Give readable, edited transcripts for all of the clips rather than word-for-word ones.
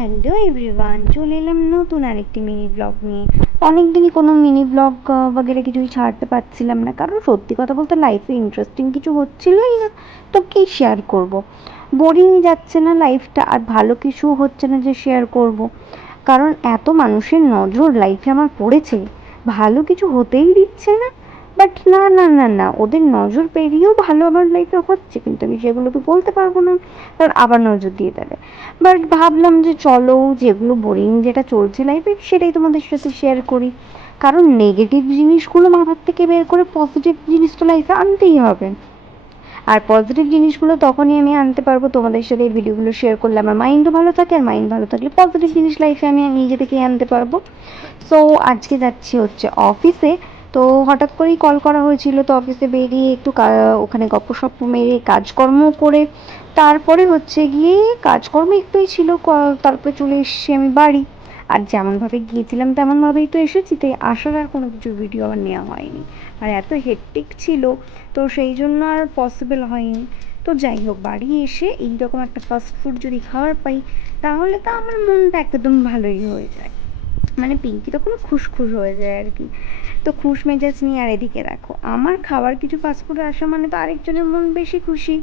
Hello everyone, চলে এলাম নতুন আরেকটি মিনি ব্লগ নিয়ে। অনেকদিনই কোনো মিনি ব্লগ বগেরা কিছুই ছাড়তে পারছিলাম না, কারণ সত্যি কথা বলতে লাইফে ইন্টারেস্টিং কিছু হচ্ছিলই না। তো কী শেয়ার করব, বোরিং যাচ্ছে না লাইফটা, আর ভালো কিছু হচ্ছে না যে শেয়ার করব। কারণ এত মানুষের নজর লাইফে আমার পড়েছে, ভালো কিছু হতেই দিচ্ছে না। বাট না না না না, ওদের নজর পেরিয়েও ভালো আমার লাইফে হচ্ছে, কিন্তু আমি সেগুলোকে বলতে পারবো না, কারণ আবার নজর দিয়ে দেবে। বাট ভাবলাম যে চলো, যেগুলো বোরিং যেটা চলছে লাইফে সেটাই তোমাদের সাথে শেয়ার করি। কারণ নেগেটিভ জিনিসগুলো মাথার থেকে বের করে পজিটিভ জিনিস তো লাইফে আনতেই হবে। আর পজিটিভ জিনিসগুলো তখনই আমি আনতে পারবো তোমাদের সাথে এই ভিডিওগুলো শেয়ার করলে আমার মাইন্ডও ভালো থাকে, আর মাইন্ড ভালো থাকলে পজিটিভ জিনিস লাইফে আমি নিজে থেকেই আনতে পারবো। সো আজকে যাচ্ছি হচ্ছে অফিসে। তো হঠাৎ করেই কল করা হয়েছিল, তো অফিসে বেরিয়ে একটু ওখানে গপ্পসপ্প মেরে কাজকর্ম করে তারপরে হচ্ছে গিয়ে কাজকর্ম একটুই ছিল, তারপরে চলে এসেছি আমি বাড়ি। আর যেমনভাবে গিয়েছিলাম তেমনভাবেই তো এসেছি, তাই আসার আর কোনো কিছু ভিডিও আমার নেওয়া হয়নি। আর এত হেক্টিক ছিল, তো সেই জন্য আর পসিবল হয়নি। তো যাই হোক, বাড়ি এসে এইরকম একটা ফাস্ট ফুড যদি খাবার পাই, তাহলে তো আমার মনটা একদম ভালোই হয়ে যায়। মানে পিঙ্কি তখন খুশখুশ হয়ে যায় আর কি। তো খুশ মেজাজ নিয়ে, আর এদিকে দেখো আমার খাবার কিছু ফাস্টফুডে আসা মানে তো আরেকজনের মন বেশি খুশি,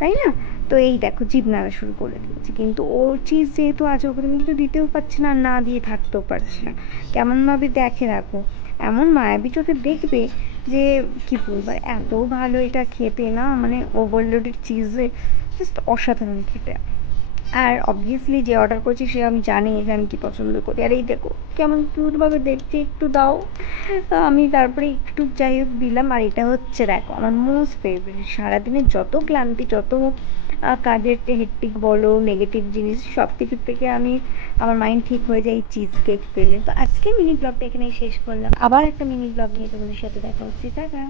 তাই না? তো এই দেখো জিভ নাড়া শুরু করে দিয়েছে, কিন্তু ওর চিজ যেহেতু আছে ওকে তুমি কিন্তু দিতেও পারছি না, না দিয়ে থাকতেও পারছি না। কেমনভাবে দেখে রাখো, এমন মায়াবী চোখে দেখবে যে কি বলবো, এত ভালো এটা খেতে না, মানে ওভারলোডেড চিজে জাস্ট অসাধারণ খেতে। আর অবভিয়াসলি যে অর্ডার করেছি সে আমি জানি যে আমি কী পছন্দ করি। আর এই দেখো কেমন কিউটভাবে দেখছি, একটু দাও। আমি তারপরে একটু যাই হোক দিলাম। আর এটা হচ্ছে দেখো আমার মোস্ট ফেভারিট, সারাদিনের যত ক্লান্তি, যত কাজের হেক্টিক বলো, নেগেটিভ জিনিস সব কিছুর থেকে আমি, আমার মাইন্ড ঠিক হয়ে যায় এই চিজ কেক পেলে। তো আজকে মিনি ব্লগটা এখানেই শেষ করলাম, আবার একটা মিনি ব্লগ নিয়ে তোমাদের সাথে দেখা হচ্ছে, টাটা।